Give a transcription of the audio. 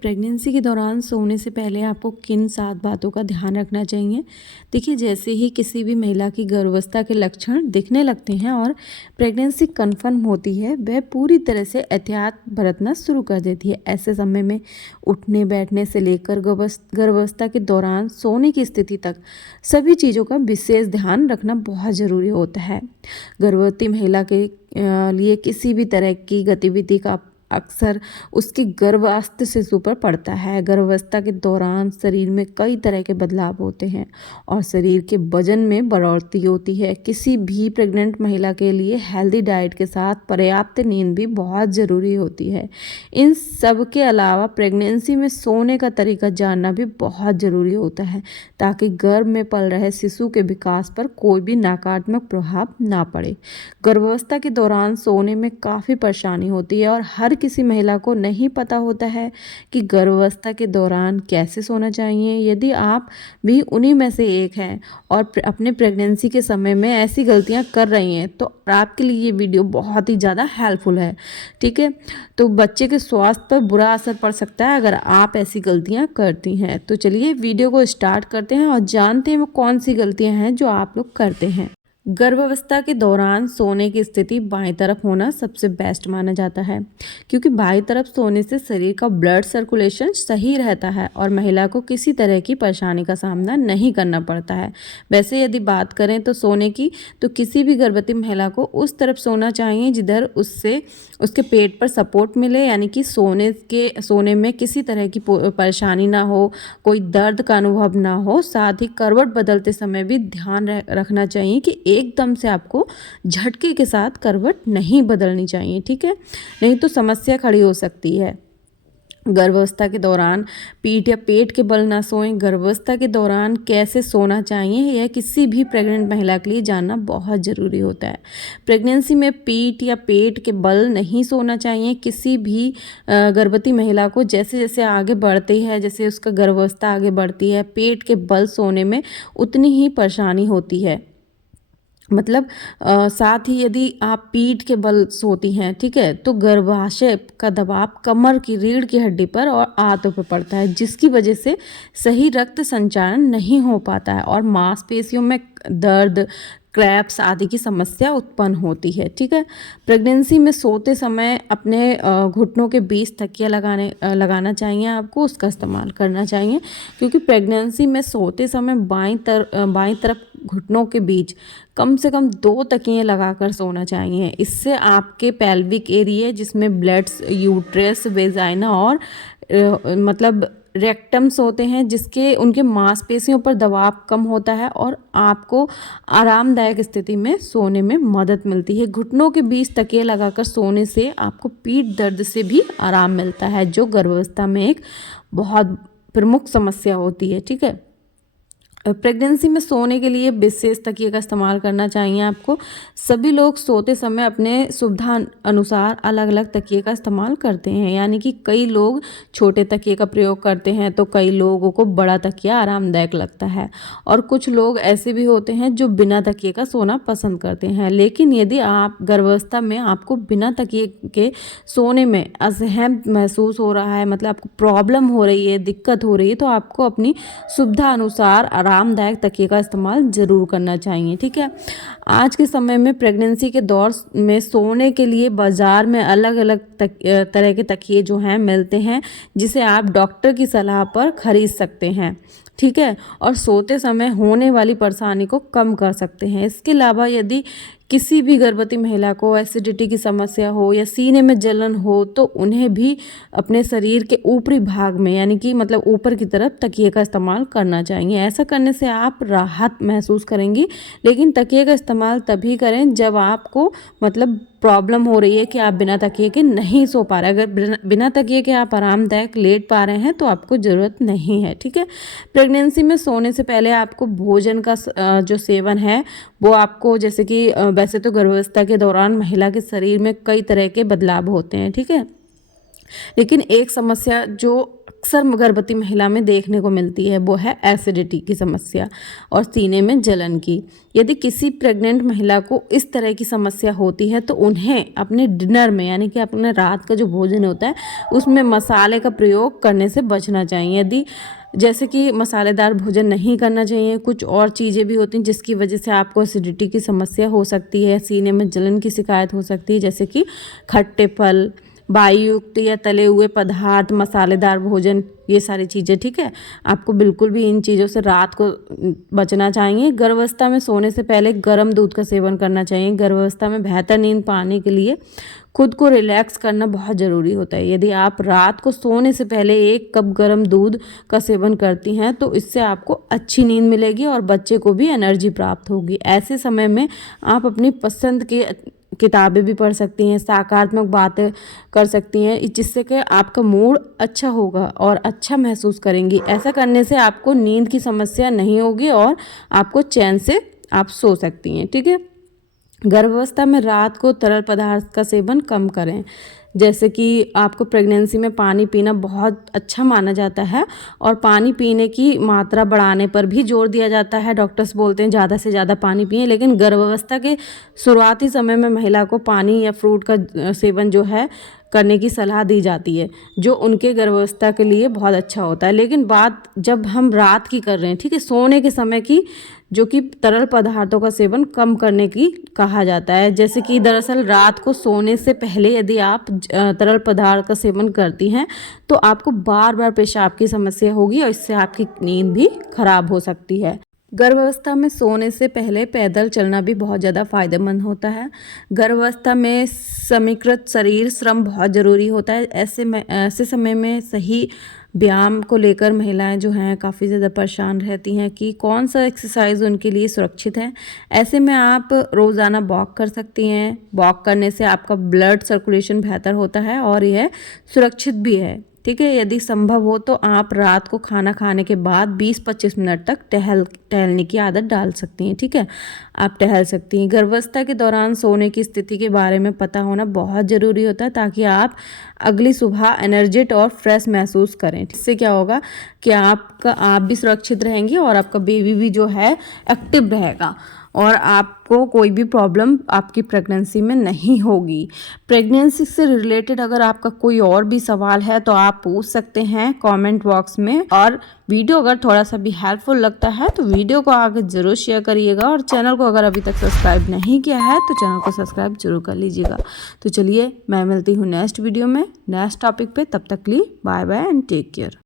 Pregnancy के दौरान सोने से पहले आपको किन 7 बातों का ध्यान रखना चाहिए। देखिए, जैसे ही किसी भी महिला की गर्भावस्था के लक्षण दिखने लगते हैं और प्रेगनेंसी कंफर्म होती है, वह पूरी तरह से एहतियात बरतना शुरू कर देती है। ऐसे समय में उठने बैठने से लेकर गर्भावस्था के दौरान सोने की स्थिति तक सभी चीज़ों का विशेष ध्यान रखना बहुत ज़रूरी होता है। गर्भवती महिला के लिए किसी भी तरह की गतिविधि का अक्सर उसकी गर्भावस्था शिशु पर पड़ता है। गर्भावस्था के दौरान शरीर में कई तरह के बदलाव होते हैं और शरीर के वजन में बढ़ोतरी होती है। किसी भी प्रेग्नेंट महिला के लिए हेल्दी डाइट के साथ पर्याप्त नींद भी बहुत ज़रूरी होती है। इन सब के अलावा प्रेगनेंसी में सोने का तरीका जानना भी बहुत ज़रूरी होता है, ताकि गर्भ में पल रहे शिशु के विकास पर कोई भी नकारात्मक प्रभाव ना पड़े। गर्भावस्था के दौरान सोने में काफ़ी परेशानी होती है और हर किसी महिला को नहीं पता होता है कि गर्भावस्था के दौरान कैसे सोना चाहिए। यदि आप भी उन्हीं में से एक हैं और अपने प्रेगनेंसी के समय में ऐसी गलतियां कर रही हैं, तो आपके लिए ये वीडियो बहुत ही ज़्यादा हेल्पफुल है। ठीक है, तो बच्चे के स्वास्थ्य पर बुरा असर पड़ सकता है अगर आप ऐसी गलतियां करती हैं। तो चलिए वीडियो को स्टार्ट करते हैं और जानते हैं वो कौन सी गलतियां हैं जो आप लोग करते हैं। गर्भावस्था के दौरान सोने की स्थिति बाईं तरफ होना सबसे बेस्ट माना जाता है, क्योंकि बाईं तरफ सोने से शरीर का ब्लड सर्कुलेशन सही रहता है और महिला को किसी तरह की परेशानी का सामना नहीं करना पड़ता है। वैसे यदि बात करें तो सोने की, तो किसी भी गर्भवती महिला को उस तरफ सोना चाहिए जिधर उससे उसके पेट पर सपोर्ट मिले, यानी कि सोने में किसी तरह की परेशानी ना हो, कोई दर्द का अनुभव ना हो। साथ ही करवट बदलते समय भी ध्यान रखना चाहिए कि एकदम से आपको झटके के साथ करवट नहीं बदलनी चाहिए। ठीक है, नहीं तो समस्या खड़ी हो सकती है। गर्भावस्था के दौरान पीठ या पेट के बल ना सोएं। गर्भावस्था के दौरान कैसे सोना चाहिए, यह किसी भी प्रेग्नेंट महिला के लिए जानना बहुत ज़रूरी होता है। प्रेगनेंसी में पीठ या पेट के बल नहीं सोना चाहिए। किसी भी गर्भवती महिला को जैसे जैसे आगे बढ़ती है, जैसे उसका गर्भावस्था आगे बढ़ती है, पेट के बल सोने में उतनी ही परेशानी होती है। मतलब साथ ही यदि आप पीठ के बल सोती हैं, ठीक है, तो गर्भाशय का दबाव कमर की रीढ़ की हड्डी पर और आंतों पर पड़ता है, जिसकी वजह से सही रक्त संचारण नहीं हो पाता है और मांसपेशियों में दर्द, क्रैप्स आदि की समस्या उत्पन्न होती है। ठीक है, प्रेगनेंसी में सोते समय अपने घुटनों के बीच तकिया लगाना चाहिए, आपको उसका इस्तेमाल करना चाहिए, क्योंकि प्रेगनेंसी में सोते समय बाईं तरफ घुटनों के बीच कम से कम 2 तकिए लगाकर सोना चाहिए। इससे आपके पेल्विक एरिया, जिसमें ब्लड्स, यूट्रस, वेजाइना और मतलब रेक्टम्स होते हैं, जिसके उनके मांसपेशियों पर दबाव कम होता है और आपको आरामदायक स्थिति में सोने में मदद मिलती है। घुटनों के बीच तकिए लगाकर सोने से आपको पीठ दर्द से भी आराम मिलता है, जो गर्भावस्था में एक बहुत प्रमुख समस्या होती है। ठीक है, प्रेगनेंसी में सोने के लिए विशेष तकिए का इस्तेमाल करना चाहिए आपको। सभी लोग सोते समय अपने सुविधा अनुसार अलग अलग तकिए का इस्तेमाल करते हैं, यानी कि कई लोग छोटे तकिए का प्रयोग करते हैं तो कई लोगों को बड़ा तकिया आरामदायक लगता है, और कुछ लोग ऐसे भी होते हैं जो बिना तकिए का सोना पसंद करते हैं। लेकिन यदि आप गर्भावस्था में आपको बिना तकिए के सोने में असहज महसूस हो रहा है, मतलब आपको प्रॉब्लम हो रही है, दिक्कत हो रही है, तो आपको अपनी सुविधा अनुसार आरामदायक तकिए का इस्तेमाल ज़रूर करना चाहिए। ठीक है, आज के समय में प्रेगनेंसी के दौर में सोने के लिए बाज़ार में अलग अलग तरह के तकिए जो हैं मिलते हैं, जिसे आप डॉक्टर की सलाह पर खरीद सकते हैं। ठीक है, और सोते समय होने वाली परेशानी को कम कर सकते हैं। इसके अलावा यदि किसी भी गर्भवती महिला को एसिडिटी की समस्या हो या सीने में जलन हो, तो उन्हें भी अपने शरीर के ऊपरी भाग में, यानी कि मतलब ऊपर की तरफ तकिए का इस्तेमाल करना चाहिए। ऐसा करने से आप राहत महसूस करेंगी, लेकिन तकिए का इस्तेमाल तभी करें जब आपको मतलब प्रॉब्लम हो रही है कि आप बिना तकिए के नहीं सो पा रहे। अगर बिना तकिए के आप आरामदायक लेट पा रहे हैं तो आपको ज़रूरत नहीं है। ठीक है, प्रेगनेंसी में सोने से पहले आपको भोजन का जो सेवन है वो आपको, जैसे कि वैसे तो गर्भावस्था के दौरान महिला के शरीर में कई तरह के बदलाव होते हैं। ठीक है, लेकिन एक समस्या जो अक्सर गर्भवती महिला में देखने को मिलती है वो है एसिडिटी की समस्या और सीने में जलन की। यदि किसी प्रेग्नेंट महिला को इस तरह की समस्या होती है तो उन्हें अपने डिनर में यानी कि अपने रात का जो भोजन होता है उसमें मसाले का प्रयोग करने से बचना चाहिए। यदि जैसे कि मसालेदार भोजन नहीं करना चाहिए, कुछ और चीज़ें भी होती हैं जिसकी वजह से आपको एसिडिटी की समस्या हो सकती है, सीने में जलन की शिकायत हो सकती है, जैसे कि खट्टे फल, वायुयुक्त या तले हुए पदार्थ, मसालेदार भोजन, ये सारी चीज़ें। ठीक है, आपको बिल्कुल भी इन चीज़ों से रात को बचना चाहिए। गर्भावस्था में सोने से पहले गर्म दूध का सेवन करना चाहिए। गर्भावस्था में बेहतर नींद पाने के लिए खुद को रिलैक्स करना बहुत ज़रूरी होता है। यदि आप रात को सोने से पहले 1 कप गर्म दूध का सेवन करती हैं तो इससे आपको अच्छी नींद मिलेगी और बच्चे को भी एनर्जी प्राप्त होगी। ऐसे समय में आप अपनी पसंद के किताबें भी पढ़ सकती हैं, सकारात्मक बातें कर सकती हैं, जिससे कि आपका मूड अच्छा होगा और अच्छा महसूस करेंगी। ऐसा करने से आपको नींद की समस्या नहीं होगी और आपको चैन से आप सो सकती हैं। ठीक है, गर्भावस्था में रात को तरल पदार्थ का सेवन कम करें। जैसे कि आपको प्रेगनेंसी में पानी पीना बहुत अच्छा माना जाता है और पानी पीने की मात्रा बढ़ाने पर भी जोर दिया जाता है। डॉक्टर्स बोलते हैं ज़्यादा से ज़्यादा पानी पिएं, लेकिन गर्भावस्था के शुरुआती समय में महिला को पानी या फ्रूट का सेवन जो है करने की सलाह दी जाती है, जो उनके गर्भावस्था के लिए बहुत अच्छा होता है। लेकिन बात जब हम रात की कर रहे हैं, ठीक है, सोने के समय की, जो कि तरल पदार्थों का सेवन कम करने की कहा जाता है। जैसे कि दरअसल रात को सोने से पहले यदि आप तरल पदार्थ का सेवन करती हैं तो आपको बार बार पेशाब की समस्या होगी और इससे आपकी नींद भी खराब हो सकती है। गर्भावस्था में सोने से पहले पैदल चलना भी बहुत ज़्यादा फायदेमंद होता है। गर्भावस्था में समीकृत शरीर श्रम बहुत ज़रूरी होता है। ऐसे समय में सही व्यायाम को लेकर महिलाएं जो हैं काफ़ी ज़्यादा परेशान रहती हैं कि कौन सा एक्सरसाइज उनके लिए सुरक्षित है। ऐसे में आप रोज़ाना वॉक कर सकती हैं। वॉक करने से आपका ब्लड सर्कुलेशन बेहतर होता है और यह सुरक्षित भी है। ठीक है, यदि संभव हो तो आप रात को खाना खाने के बाद 20-25 मिनट तक टहलने की आदत डाल सकती हैं। ठीक है, आप टहल सकती हैं। गर्भावस्था के दौरान सोने की स्थिति के बारे में पता होना बहुत ज़रूरी होता है ताकि आप अगली सुबह एनर्जेटिक और फ्रेश महसूस करें। इससे क्या होगा कि आप भी सुरक्षित रहेंगी और आपका बेबी भी जो है एक्टिव रहेगा और आपको कोई भी प्रॉब्लम आपकी प्रेगनेंसी में नहीं होगी। प्रेगनेंसी से रिलेटेड अगर आपका कोई और भी सवाल है तो आप पूछ सकते हैं कमेंट बॉक्स में। और वीडियो अगर थोड़ा सा भी हेल्पफुल लगता है तो वीडियो को आगे ज़रूर शेयर करिएगा और चैनल को अगर अभी तक सब्सक्राइब नहीं किया है तो चैनल को सब्सक्राइब जरूर कर लीजिएगा। तो चलिए, मैं मिलती हूँ नेक्स्ट वीडियो में नेक्स्ट टॉपिक पे। तब तक के लिए bye bye and take care.